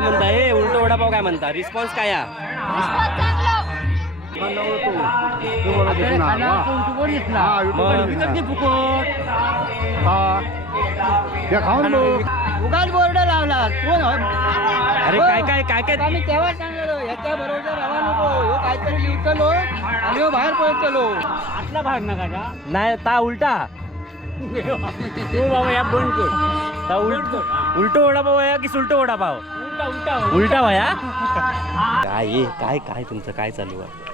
काय म्हणता हे उलट वडापाव काय म्हणता? रिस्पॉन्स काय हा? खाऊन उगाच बोर्ड लावला. कोण अरे काय काय काय काय आम्ही तेव्हा सांगलो ह्याच्या बरोबर राहा नको. ह्यो काहीतरी आणि ह्यो बाहेर पळतलो. आतला भाग नका का नाही ता उलटा. तू बाबा या बंद कर. ता उलट उलटो वडापाव आहे की सुलटो वडापाव? उलटा वया काय हे? काय काय तुमचं? काय चालू आहे?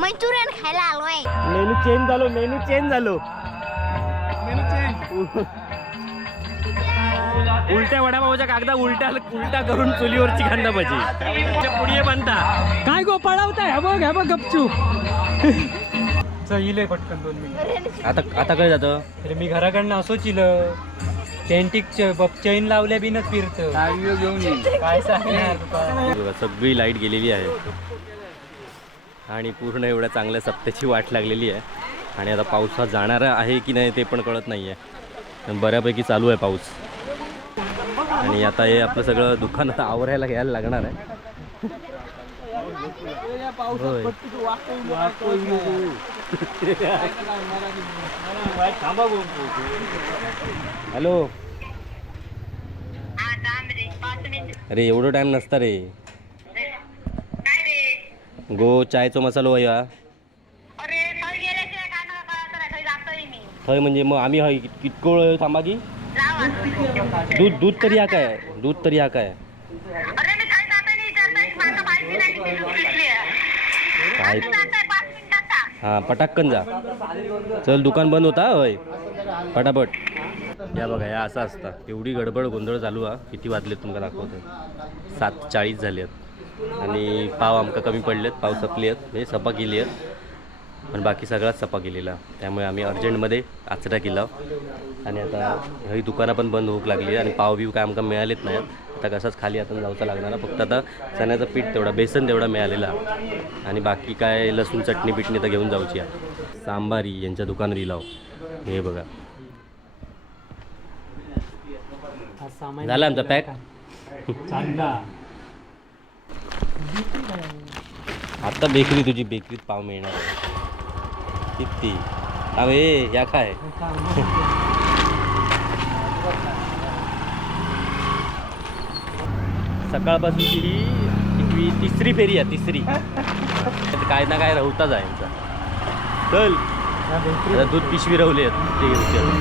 मंचुरियन खायला आलोय. मेनू चेंज झालो मेनू चेंज झालो. उलट्या वडापावच्या कागदा उलट्या उलटा करून चुलीवरची कांदा भजी. पुढे बनता. काय गो पळवताय? हे बघ हे बघ गपचू इले पटकन दोन मिनिट. आता आता काय जातं? अरे मी घराकडनं असो चिल. टेंटिक चैन लावल्या बिनच फिरत. घेऊन काय सांगणार तुका? बघा, सगळी लाइट गेलेली आहे. आणि पूर्ण एवढ्या चांगल्या सप्त्याची वाट लागलेली आहे. आणि आता पाऊस हा जाणार आहे की नाही ते पण कळत नाही आहे पण बऱ्यापैकी चालू आहे पाऊस. आणि आता हे आपलं सगळं दुकान आता आवरायला घ्यायला लागणार आहे. होय. हॅलो. अरे एवढं टाइम नसता रे. गो चायचो मसालो वय हा. हय म्हणजे मग आम्ही हय कित- कितको वेळ थांबा की. दूध दूध तरी हा काय? दूध तरी हा काय? काय हा पटाक्कन जा. चल दुकान बंद होता होय. पटापट. या बघा या असं असतं. एवढी गडबड गोंधळ चालू हा. किती वाजलेत तुमका दाखवतो सात चाळीस झाले आहेत. आणि पाव आमका कमी पडलेत पाव सपले आहेत म्हणजे सपा केली आहेत. पण बाकी सगळाच सपा केलेला. त्यामुळे आम्ही अर्जंटमध्ये आचरा केला. आणि आता ही दुकानं पण बंद होऊक लागली आणि पाव बिव काय आमका मिळालेच नाहीत. आता कसाच खाली आता जाऊचा लागणार. फक्त आता चण्याचं पीठ तेवढा बेसन तेवढा मिळालेला आणि बाकी काय लसूण चटणी बिटणी तर घेऊन जाऊची सांबारी यांच्या दुकानात दिलाव हे बघा. झालं आमचा पॅक? आता बेकरी तुझी बेकरीत पाव मिळणार किती? अरे या काय सकाळपासूनची ही कितवी तिसरी फेरी आहे तिसरी काय ना काय रवताच आहे यांचा चल आता दूध पिशवी रवली आहेत ते घेऊन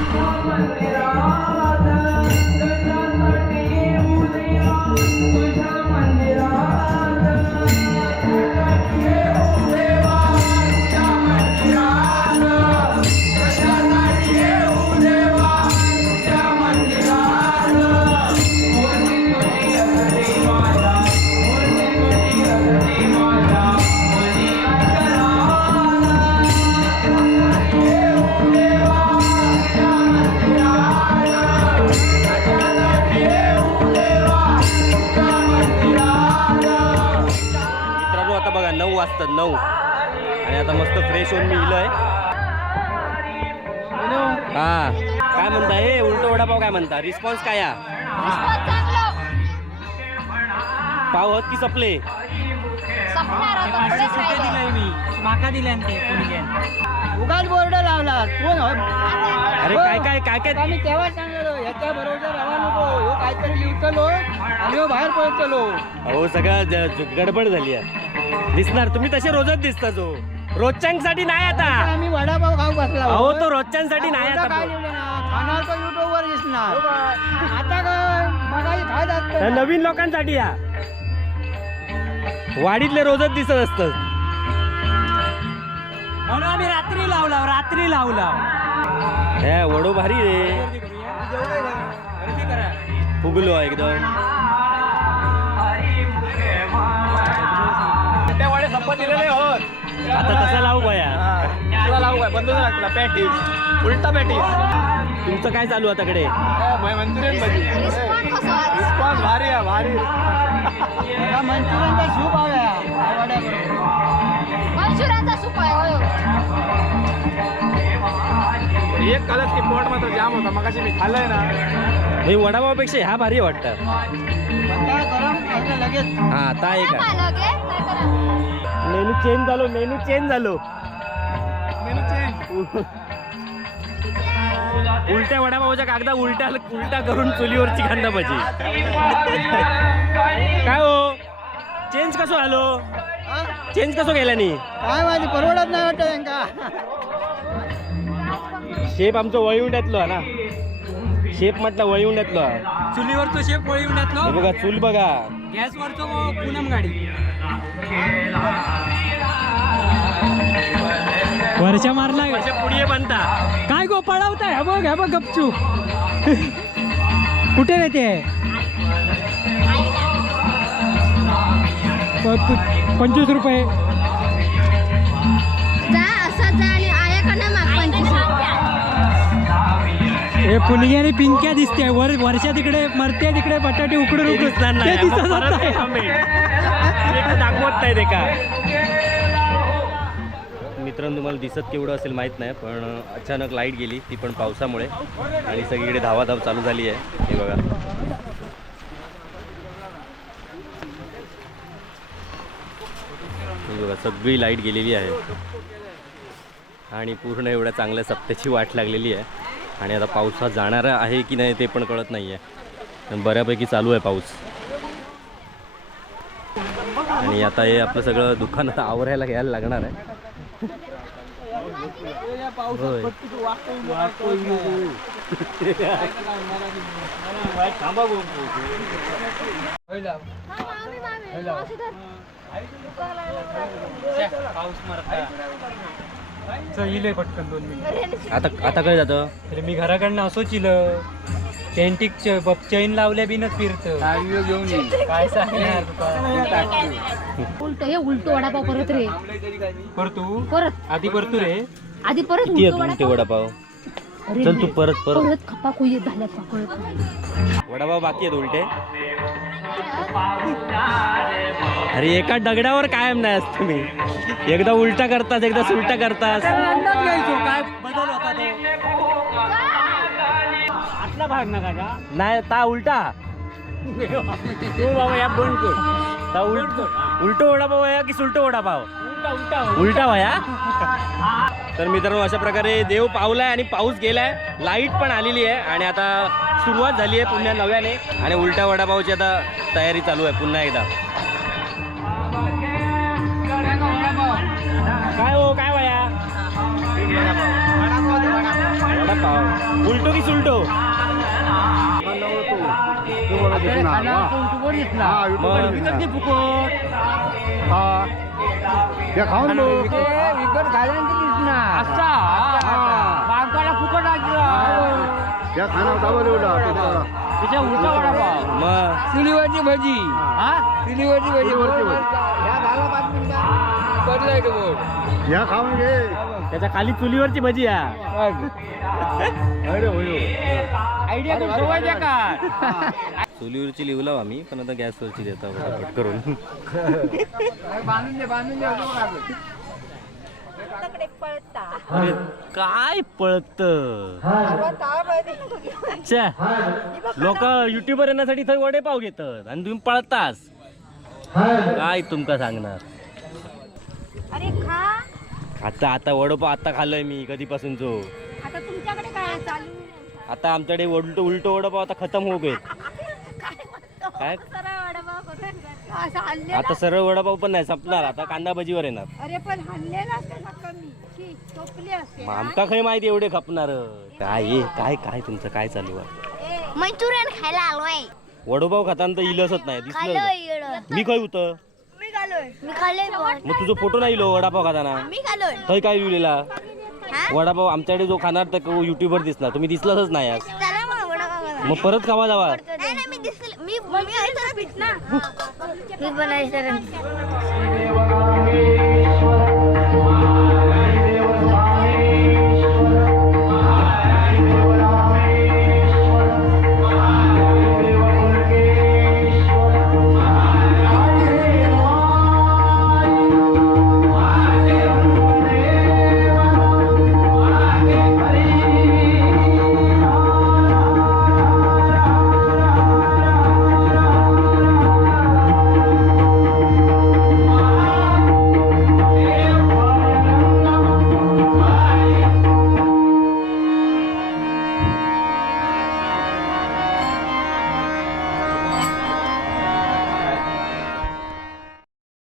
बघा नऊ वाजतात नऊ. आणि आता मस्त फ्रेश होऊन मी इलोय हा. काय म्हणता? हे उलट वडापाव काय म्हणता? रिस्पॉन्स काय हा? पाव हत की सपले? माका दिल्या ते कोणी उगाच बोर्ड लावला. कोण अरे काय काय काय काय? आम्ही तेव्हा सांगलो ह्याच्या बरोबर राहा नको. ह्यो काहीतरी आणि ह्यो बाहेर पळतलो. अहो सगळं गडबड झाली आहे. दिसणार. तुम्ही तसे रोजच दिसता जो. रोजच्यांसाठी नाही आता. आम्ही वडापाव खाऊ बसला अहो तो रोजच्यांसाठी नाही आता काय आता लिहिलं ना? खाणार तर वर दिसणार. आता काय? खायला त्या असतं नवीन लोकांसाठी या. वाडीतले रोजच दिसत असतं म्हणून आम्ही रात्री लावला रात्री लावला हे वडो भारी रे. फुगलो एकदम. आता तसा लावू बया उलटा पॅटी. तुमचं काय चालू आता कडे? मंचुरियन भजी. रिस्पॉन्स भारी आहे भारी. मंचुरियनचा सूप आहे मंचुरियनचा सूप आहे होय. एक कालच की पोट मात्र जाम होता. मग मी खाल्लंय ना. हे वडापावपेक्षा ह्या भारी वाटतात गरम लगेच. हा आता आहे मेनू चेंज झालो मेनू चेंज झालो. उलट्या वडापावच्या कागदा उलट्या उलटा करून चुलीवरची कांदा भजी काय हो? चेंज कसो आलो चेंज कसो केला नी काय माहिती परवडत नाही वाटत त्यांका शेप आमचं वळीवंड्यातलो आहे ना. शेप म्हटलं आहे. चुलीवरचं शेप वळी हे उन्हातलो बघा चूल बघा. गॅसवरचं मग पूनम गाडी. वर्षा मारला पुढे बनता. काय गो पळवताय? हा बघ हा बघ गपचूप. कुठे नेते पंचवीस रुपये. हे पुलगी आणि पिंक्या दिसते वर वर्षा तिकडे मरते तिकडे बटाटे उकडून ते उकडून. दिसणार ते नाही दाखवत नाही ते का? मित्रांनो तुम्हाला दिसत केवढं असेल माहीत नाही पण अचानक लाइट गेली. ती पण पावसामुळे. आणि सगळीकडे धावाधाव चालू झाली आहे. हे बघा. हे बघा सगळी लाइट गेलेली आहे. आणि पूर्ण एवढ्या चांगल्या सप्त्याची वाट लागलेली आहे. आणि आता पावसात जाणार आहे की नाही ते पण कळत नाही आहे पण बऱ्यापैकी चालू आहे पाऊस. आणि आता हे आपलं सगळं दुकान आता आवरायला घ्यायला लागणार आहे. होय. इले पटकन दोन मिनिट. आता आता काय जातं? अरे मी घराकडनं असो चिल. पेंटिक चैन लावल्या बिनच फिरत. घेऊन काय सांगणार? उलट हे उलट वडापाव परत रे. पर तू परत? आधी परतू रे. आधी परत किती उलट वडापाव? चल तू परत परत. परत खपा कुई झाल्यात का कळत नाही. वडापाव बाकी आहेत उलटे. अरे एका दगडावर कायम नाही असत तुम्ही. एकदा उलटा करतास एकदा सुलटा करतास. अंदाज घ्यायचो काय बदल होता तो? आतला भाग नका का नाही ता उलटा. तू बाबा या बंद कर. ता उलट उलटो वडापाव आहे की सुलटो वडापाव? उलटा उलटा उलटा वया तर मित्रांनो अशा प्रकारे देव पावलाय आणि पाऊस गेलाय. लाइट पण आलेली आहे आणि आता सुरुवात झाली आहे पुन्हा नव्याने. आणि उलट्या वडापावची आता तयारी चालू आहे पुन्हा एकदा. काय हो काय वया वडापाव. उलटो की सुलटो? मग. खाऊन विकत असा फुकट या एवढा उलटा वडापाव मग? चुलीवरची भजी. हा? चुलीवरची भजी. चुलीवरची भजी. बदलाय का बोट. या खाऊन घे. त्याच्याखाली चुलीवरची भजी आहे आयडिया तू सवय द्या का? चुलीवरची लिवलाव आम्ही पण आता गॅसवरची देतो पटापट करून. अरे काय पळत? लोक युट्यूबर येण्यासाठी थंय वडेपाव घेतात आणि तुम्ही पळतास. काय तुमका सांगणार? अरे खा. आता आता वडोपाव आता खाल्लोय मी कधीपासून जो आता तुमच्याकडे काय चालू आता आमच्याकडे उलट उलट वडापाव आता खतम होऊ गेल काय? सरळ वडापाव करून कर. असं हल्ले आता सरळ वडापाव पण नाही संपणार आता कांदा भजीवर येणार. अरे पण हल्लेला असते ना कमी. शी, टोपली असते मग आमका खय माहिती एवढे खपणार. काय हे? काय काय तुमचं? काय चालू आहे? मंचुरियन खायला आलोय. वडोपाव खाताना तर इलसच नाही दिसलं मी खय होतं मी मी मग तुझा फोटो नाही इलो वडापाव खाताना? मी थंय काय लिहिलेला? हा? वडापाव आमच्याकडे जो खाणार तर युट्यूबर दिसणार. तुम्ही दिसलाच नाही आज. चला मग वडापाव खायला. मग परत खावा जावा. नाही नाही मी मी